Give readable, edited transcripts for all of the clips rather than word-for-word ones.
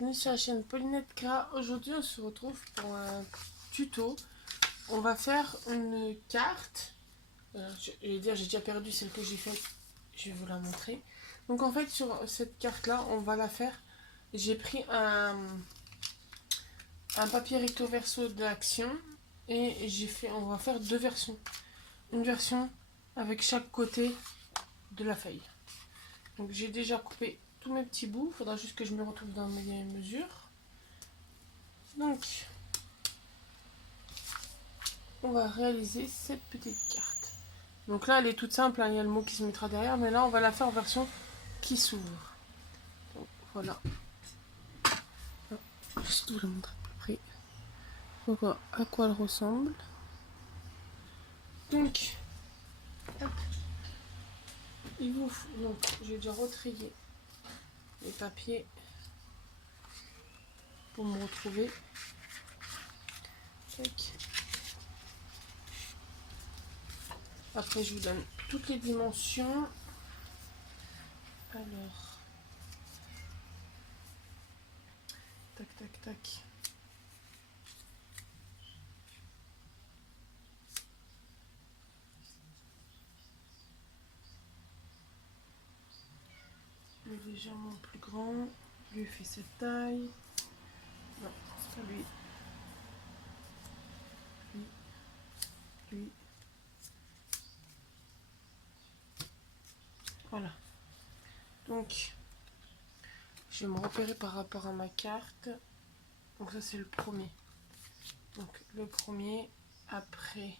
bienvenue sur la chaîne Paulinette K. Aujourd'hui on se retrouve pour un tuto. On va faire une carte. J'ai déjà perdu celle que j'ai faite. Je vais vous la montrer. Donc en fait sur cette carte là on va la faire. J'ai pris un papier recto verso d'action et on va faire deux versions. Une version avec chaque côté de la feuille. Donc j'ai déjà coupé tous mes petits bouts, il faudra juste que je me retrouve dans mes mesures. Donc on va réaliser cette petite carte. Donc là elle est toute simple, hein, il y a le mot qui se mettra derrière, mais là on va la faire en version qui s'ouvre. Donc voilà. Juste vous la montrer de plus près. On voit à quoi elle ressemble. Donc, hop. Il vous faut, donc j'ai déjà retrié les papiers pour me retrouver. Tac. Après je vous donne toutes les dimensions. Alors, tac tac tac. Lui légèrement plus grand, lui fait cette taille. Non, c'est pas lui. Lui. Voilà. Donc, je vais me repérer par rapport à ma carte. Donc ça c'est le premier. Donc le premier, après,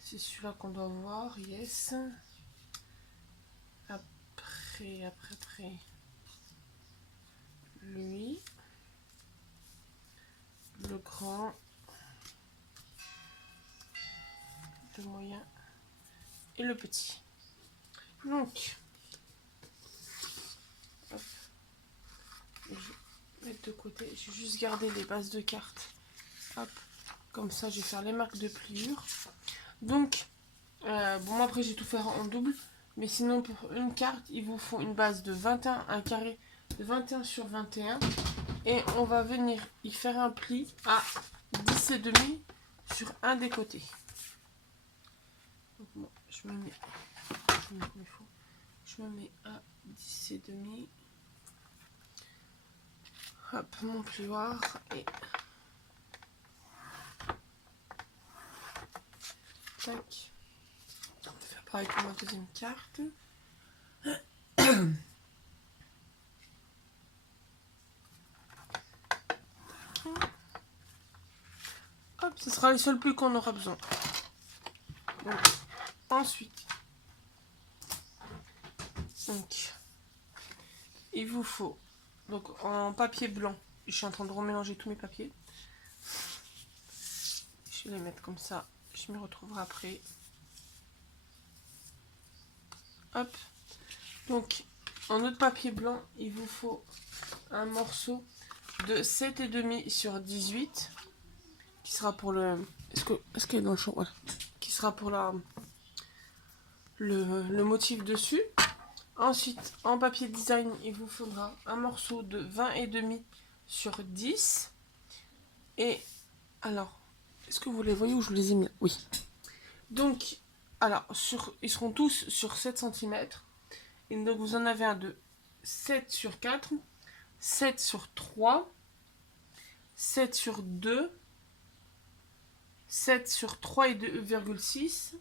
c'est celui-là qu'on doit voir, yes. Après, lui. Le grand. Le moyen. Et le petit. Donc, hop. Je vais mettre de côté. Je vais juste garder les bases de cartes. Hop. Comme ça, je vais faire les marques de pliure. Donc, bon, après, j'ai tout faire en double. Mais sinon, pour une carte, il vous faut une base de 21, un carré de 21 sur 21. Et on va venir y faire un pli à 10,5 sur un des côtés. Donc, bon, je me mets à 10,5. Hop, mon plioir et tac. On va faire pareil pour ma deuxième carte. Hop, ce sera les seuls plis qu'on aura besoin. Donc, ensuite, donc, il vous faut, donc en papier blanc, je suis en train de remélanger tous mes papiers. Je vais les mettre comme ça, je me retrouverai après. Hop, donc en autre papier blanc, il vous faut un morceau de 7,5 sur 18 qui sera pour le... Est-ce qu'elle est dans le champ? Voilà. Qui sera pour le motif dessus. Ensuite, en papier design, il vous faudra un morceau de 20,5 sur 10. Et alors, est-ce que vous les voyez ou je les ai mis? Oui. Donc, alors, ils seront tous sur 7 cm. Et donc, vous en avez un de 7 sur 4, 7 sur 3, 7 sur 2, 7 sur 3,6,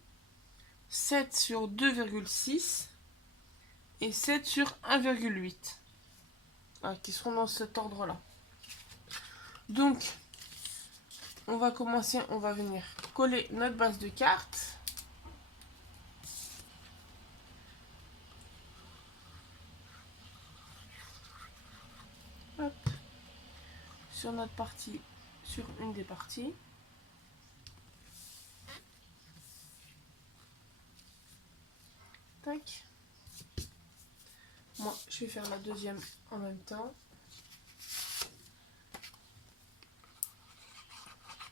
7 sur 2,6 et 7 sur 1,8. Voilà, qui seront dans cet ordre-là. Donc, on va commencer, on va venir coller notre base de cartes. Hop. Sur notre partie, sur une des parties. Tac. Moi, je vais faire la deuxième en même temps.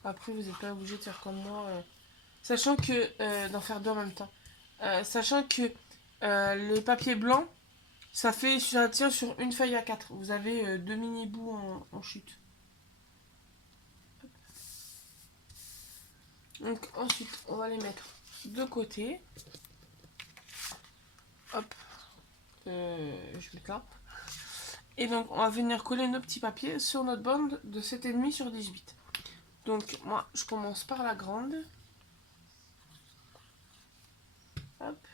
Après, vous n'êtes pas obligé de faire comme moi. Sachant que... d'en faire deux en même temps. Sachant que les papiers blancs, Ça tient sur une feuille à 4. Vous avez 2 mini bouts en chute. Donc ensuite, on va les mettre de côté. Hop. Je m'éclate. Et donc, on va venir coller nos petits papiers sur notre bande de 7,5 sur 18. Donc, moi, je commence par la grande. Hop.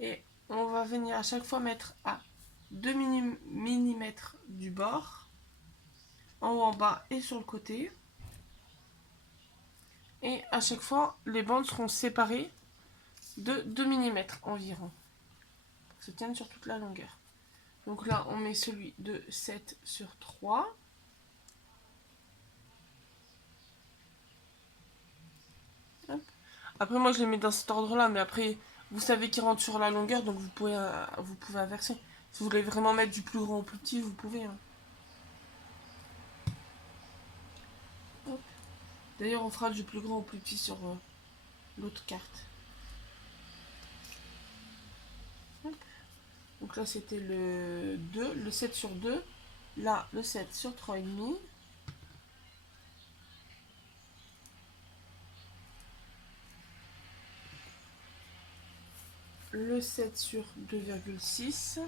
Et on va venir à chaque fois mettre à 2 mm du bord. En haut, en bas et sur le côté. Et à chaque fois, les bandes seront séparées de 2 mm environ. Pour que ça tienne sur toute la longueur. Donc là, on met celui de 7 sur 3. Hop. Après, moi, je les mets dans cet ordre-là, mais après, vous savez qu'ils rentrent sur la longueur, donc vous pouvez inverser. Si vous voulez vraiment mettre du plus grand au plus petit, vous pouvez. Hein. D'ailleurs, on fera du plus grand au plus petit sur l'autre carte. Hop. Donc là, c'était le 2, le 7 sur 2. Là, le 7 sur 3,5. Le 7 sur 2,6.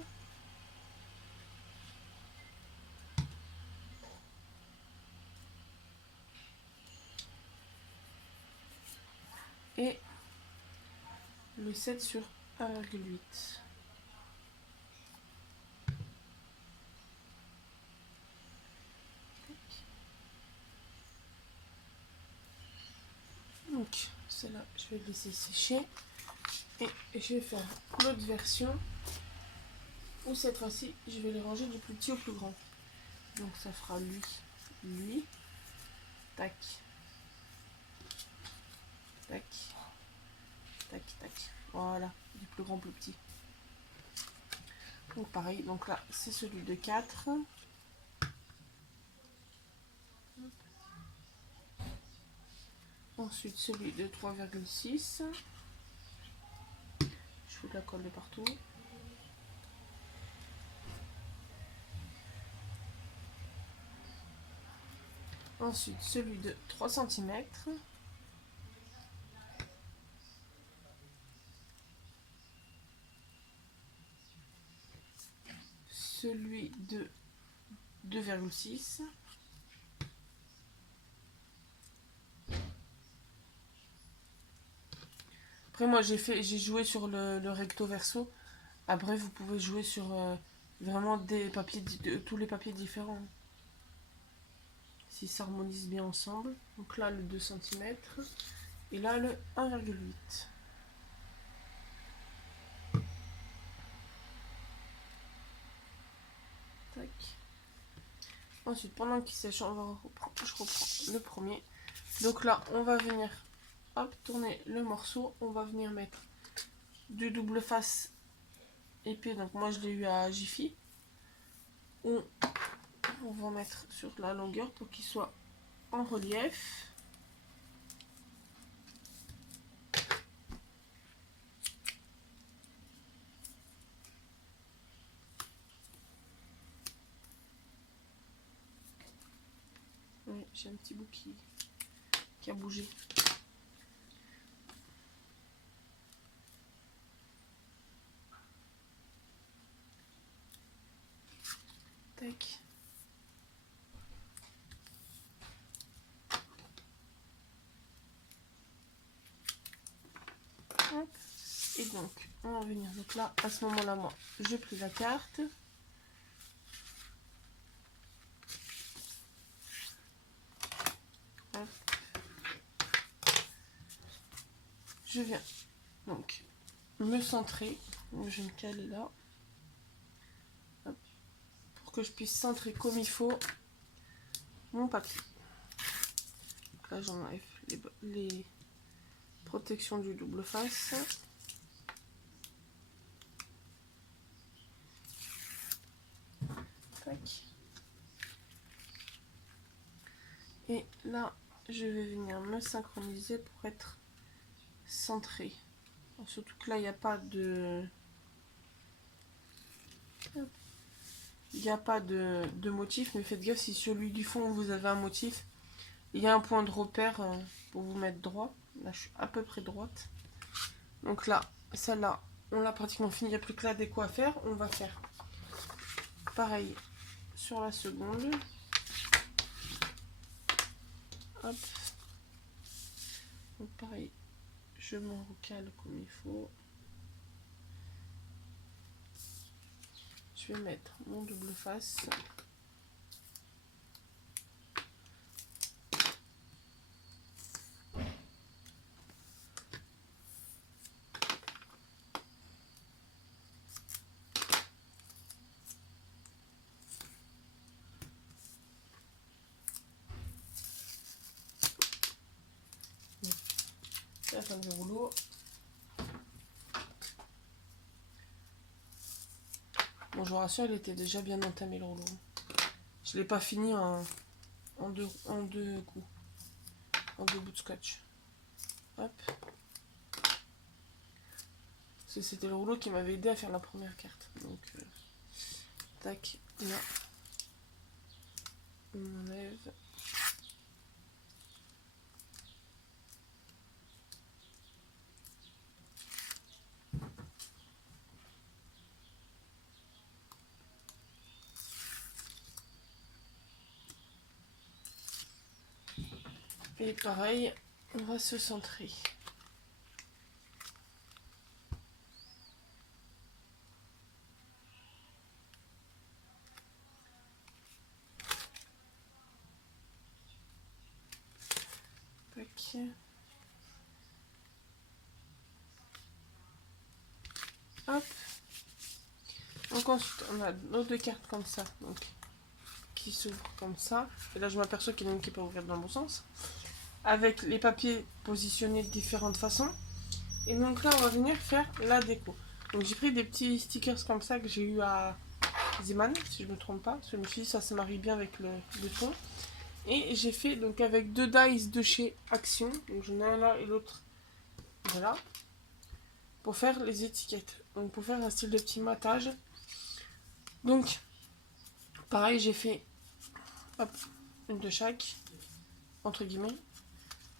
Et le 7 sur 1,8. Donc, celle-là, je vais le laisser sécher. Et je vais faire l'autre version. Où cette fois-ci, je vais les ranger du plus petit au plus grand. Donc, ça fera lui, lui. Tac. Tac. Tac, tac. Voilà, du plus grand au plus petit. Donc, pareil. Donc là, c'est celui de 4. Ensuite, celui de 3,6. Je fous de la colle de partout. Ensuite, celui de 3 cm. Celui de 2,6. Après, moi, j'ai joué sur le recto verso. Après, vous pouvez jouer sur vraiment des papiers, tous les papiers différents. Si ça harmonise bien ensemble. Donc là, le 2 cm. Et là, le 1,8. Tac. Ensuite, pendant qu'il sèche, je reprends le premier. Donc là, on va venir hop, tourner le morceau. On va venir mettre du double face épais. Donc moi, je l'ai eu à Jiffy. On va mettre sur la longueur pour qu'il soit en relief. Oui, j'ai un petit bout qui a bougé. Tac. Hop. Et donc, on va venir. Donc là, à ce moment-là, moi, je plie la carte. Hop. Je viens donc me centrer. Donc, je vais me caler là. Hop. Pour que je puisse centrer comme il faut mon papier. Donc là, j'enlève les protections du double face. Tac. Et là, je vais venir me synchroniser pour être centré. Surtout que là, il n'y a pas de... il n'y a pas de motif, mais faites gaffe si celui du fond vous avez un motif. Il y a un point de repère pour vous mettre droit. Là, je suis à peu près droite. Donc là, celle-là, on l'a pratiquement fini. Il n'y a plus que la déco à faire. On va faire pareil sur la seconde. Hop. Donc pareil, je m'en recale comme il faut. Je vais mettre mon double face. C'est la fin du rouleau. Bon, je vous rassure, il était déjà bien entamé le rouleau. Je l'ai pas fini en deux coups. En deux bouts de scotch. Hop. Parce que c'était le rouleau qui m'avait aidé à faire la première carte. Donc, tac, là. On enlève. Et pareil, on va se centrer. Tac. Hop. Donc ensuite, on a nos deux cartes comme ça, donc qui s'ouvrent comme ça. Et là, je m'aperçois qu'il y en a une qui peut ouvrir dans le bon sens. Avec les papiers positionnés de différentes façons. Et donc là, on va venir faire la déco. Donc j'ai pris des petits stickers comme ça que j'ai eu à Zeman, si je ne me trompe pas. Parce que je me suis dit, ça marie bien avec le ton. Et j'ai fait donc avec deux dies de chez Action. Donc j'en ai un là et l'autre. Voilà. Pour faire les étiquettes. Donc pour faire un style de petit matage. Donc, pareil, j'ai fait hop, une de chaque, entre guillemets,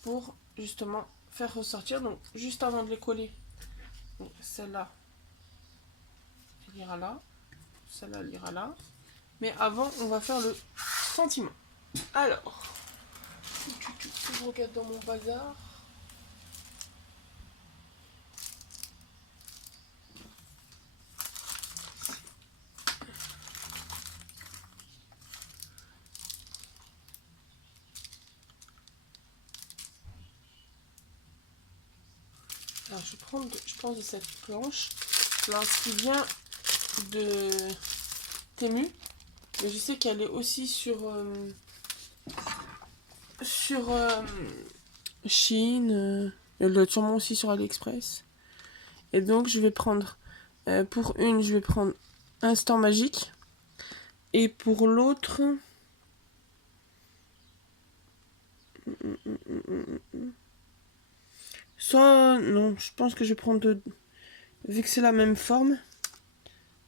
pour justement faire ressortir. Donc juste avant de les coller, celle-là, elle ira là. Celle-là, elle ira là. Mais avant, on va faire le sentiment. Alors, je regarde dans mon bazar. Alors, je pense de cette planche. Alors, ce qui vient de Temu, mais je sais qu'elle est aussi sur Shein, elle doit être sûrement aussi sur AliExpress. Et donc je vais prendre pour une, je vais prendre Instant Magique, et pour l'autre, soit non, je pense que je vais prendre deux, vu que c'est la même forme.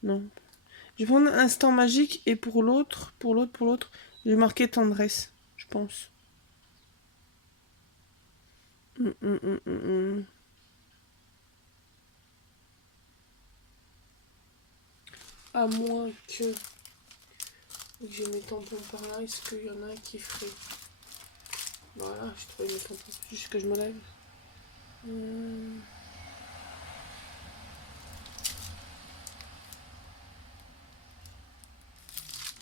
Non, je vais prendre Instant Magique, et pour l'autre, je vais marquer Tendresse, je pense. À moins que j'ai mes tampons par là, est-ce qu'il y en a un qui ferait... Voilà, j'ai trouvé mes tampons, juste que je me lève.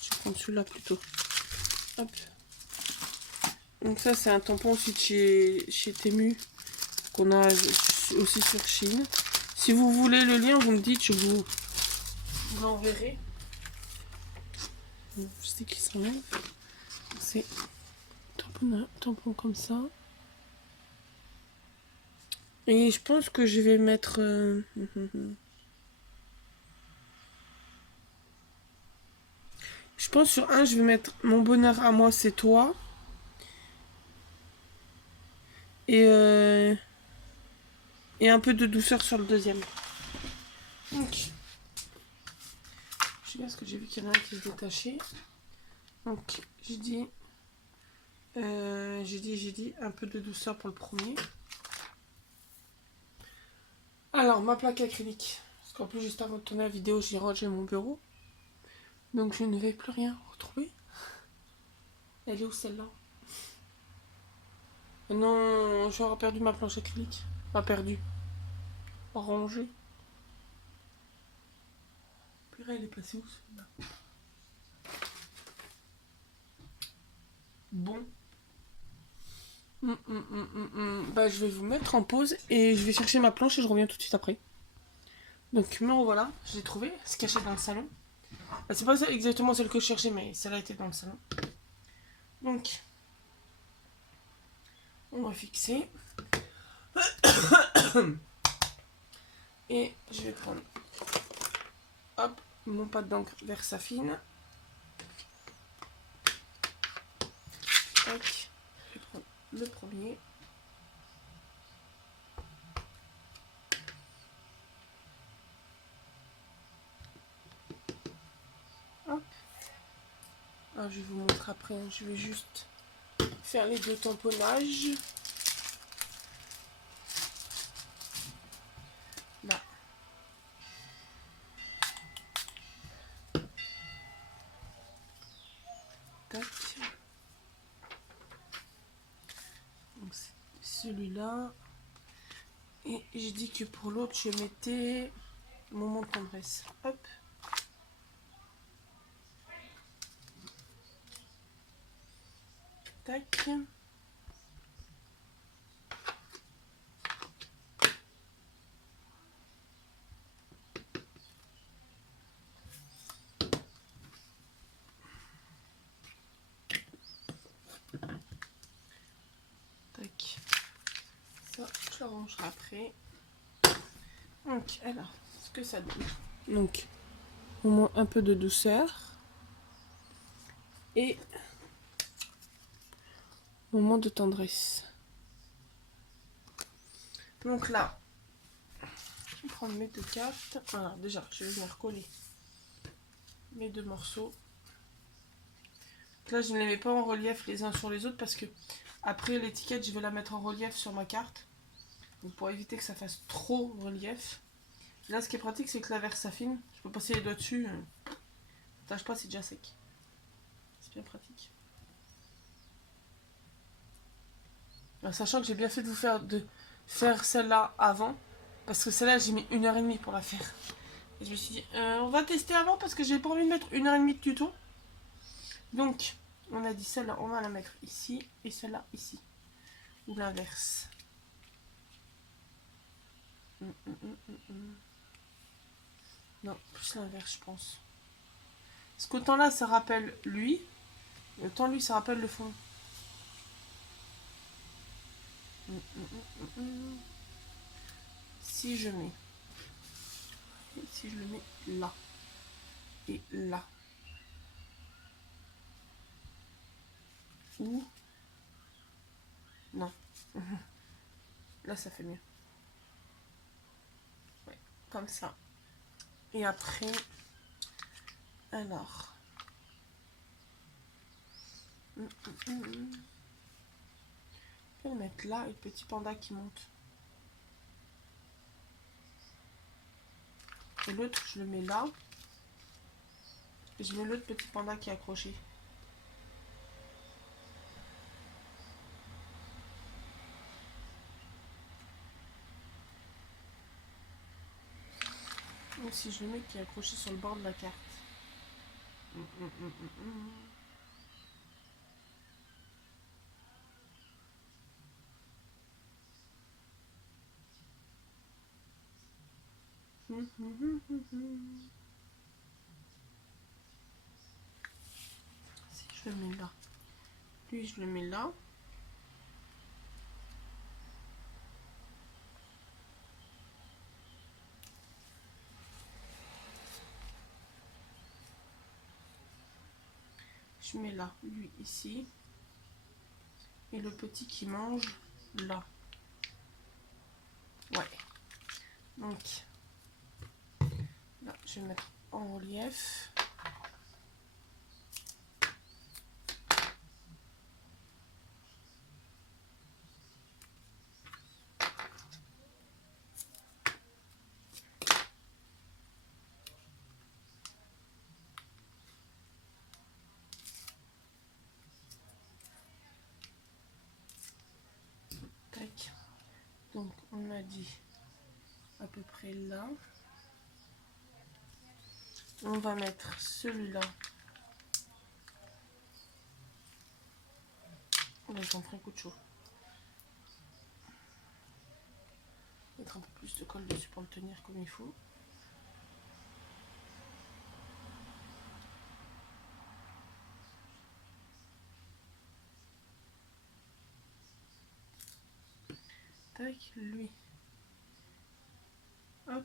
Je vais prendre celui-là plutôt. Hop. Donc ça, c'est un tampon aussi de chez Temu, qu'on a aussi sur Shein. Si vous voulez le lien, vous me dites, je vous l'enverrai. Je sais qu'il s'enlève. C'est tampon comme ça. Et je pense que je vais mettre... Je pense sur un, je vais mettre Mon bonheur à moi, c'est toi. Et un peu de douceur sur le deuxième. Donc, je parce que j'ai vu qu'il y en a un qui se détachait. Donc j'ai dit un peu de douceur pour le premier. Alors ma plaque acrylique, parce qu'en plus juste avant de tourner la vidéo j'ai rangé mon bureau, donc je ne vais plus rien retrouver. Elle est où celle-là? Non, j'aurais perdu ma planche acrylique. Pas perdu, rangée. Purée, elle est passée où celle-là? Bon. Bah, je vais vous mettre en pause et je vais chercher ma planche et je reviens tout de suite après. Donc me revoilà, je l'ai trouvée, elle se cachait dans le salon. Bah, c'est pas exactement celle que je cherchais, mais celle-là était dans le salon. Donc, on va fixer. Et je vais prendre, hop, mon pâte d'encre Versafine. Tac, je vais prendre le premier. Hop. Ah, je vais vous montrer après, hein. Je vais juste faire les deux tamponnages. Là. Tac. Donc c'est celui-là. Et j'ai dit que pour l'autre, je mettais moment de tendresse. Hop. Tac. Tac. Ça, je le rangerai après. Donc, alors, ce que ça donne. Donc, au moins un peu de douceur. Et moment de tendresse. Donc là, je vais prendre mes deux cartes. Alors déjà, je vais venir coller mes deux morceaux. Donc là, je ne les mets pas en relief les uns sur les autres parce que après l'étiquette, je vais la mettre en relief sur ma carte. Donc pour éviter que ça fasse trop relief. Là, ce qui est pratique, c'est que la Versafine, je peux passer les doigts dessus. Ça tâche pas, c'est déjà sec. C'est bien pratique. Alors, sachant que j'ai bien fait de vous faire celle-là avant. Parce que celle-là, j'ai mis 1h30 pour la faire. Et je me suis dit, on va tester avant parce que j'ai pas envie de mettre 1h30 de tuto. Donc, on a dit celle-là, on va la mettre ici et celle-là ici. Ou l'inverse. Non, plus l'inverse, je pense. Parce qu'autant là, ça rappelle lui. Et autant lui, ça rappelle le fond. Si je mets. Et si je le mets là. Et là. Ou. Non. Là, ça fait mieux. Ouais, comme ça. Et après. Alors. Je vais le mettre là et le petit panda qui monte. Et l'autre, je le mets là. Et je mets l'autre petit panda qui est accroché. Ou si je le mets qui est accroché sur le bord de la carte. Si je le mets là. Lui, je le mets là. Je mets là, lui ici. Et le petit qui mange là. Ouais. Donc, là, je vais mettre en relief. On a dit à peu près là. On va mettre celui-là. On va j'en ferai un coup de chaud. Mettre un peu plus de colle dessus pour le tenir comme il faut. Tac, lui. Hop.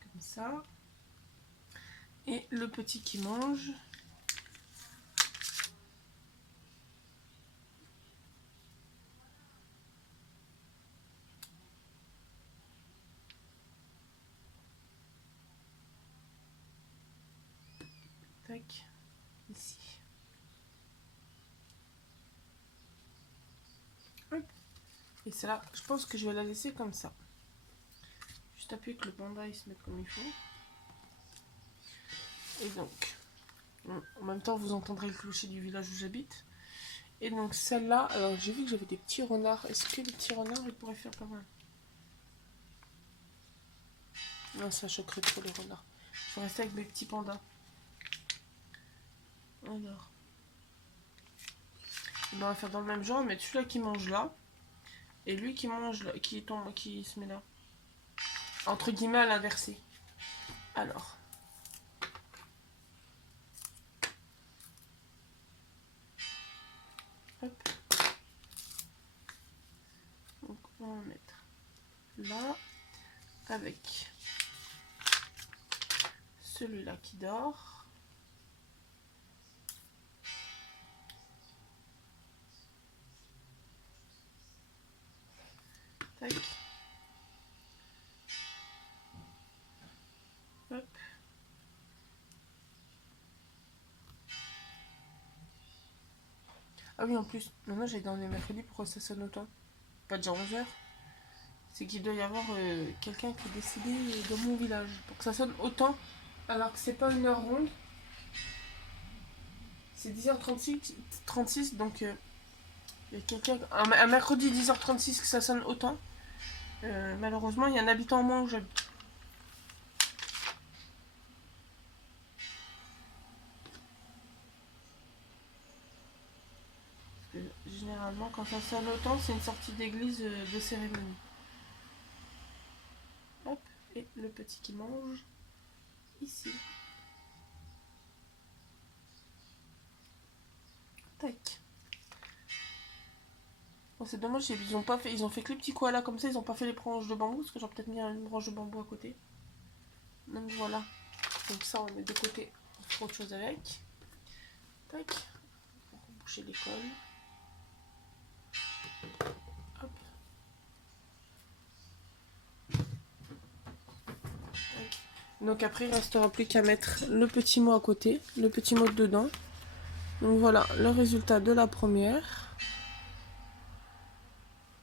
Comme ça. Et le petit qui mange. Tac, ici. Hop. Et celle-là, je pense que je vais la laisser comme ça. Juste appuyer que le panda il se mette comme il faut. Et donc, en même temps, vous entendrez le clocher du village où j'habite. Et donc celle-là, alors j'ai vu que j'avais des petits renards. Est-ce que les petits renards, ils pourraient faire pas mal? Non, ça choquerait trop les renards. Je vais rester avec mes petits pandas. Alors, on va faire dans le même genre, mettre celui-là qui mange là. Et lui qui mange là, qui tombe, qui se met là. Entre guillemets à l'inversé. Alors. Hop. Donc on va mettre là. Avec celui-là qui dort. Tac. Hop. Ah oui, en plus, maintenant j'ai dans les mercredis, pourquoi ça sonne autant? Pas déjà 11h. C'est qu'il doit y avoir quelqu'un qui est décédé dans mon village. Pour que ça sonne autant, alors que c'est pas une heure ronde. C'est 10h36, donc il y a quelqu'un. Un mercredi 10h36 que ça sonne autant. Malheureusement, il y a un habitant en moins où j'habite. Généralement, quand ça sonne autant, c'est une sortie d'église de cérémonie. Hop, et le petit qui mange ici. Tac. Bon, c'est dommage, ils ont pas fait, ils ont fait que les petits koalas comme ça, ils ont pas fait les branches de bambou, parce que j'aurais peut-être mis une branche de bambou à côté. Donc voilà. Donc ça, on met de côté, on fait autre chose avec. Tac. On va boucher les cols. Hop. Tac. Donc après, il ne restera plus qu'à mettre le petit mot à côté, le petit mot dedans. Donc voilà le résultat de la première.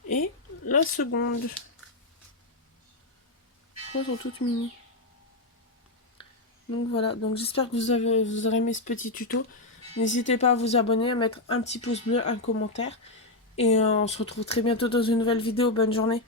Et la seconde. Elles sont toutes mini. Donc voilà, donc j'espère que vous aurez aimé ce petit tuto. N'hésitez pas à vous abonner, à mettre un petit pouce bleu, un commentaire. Et on se retrouve très bientôt dans une nouvelle vidéo. Bonne journée.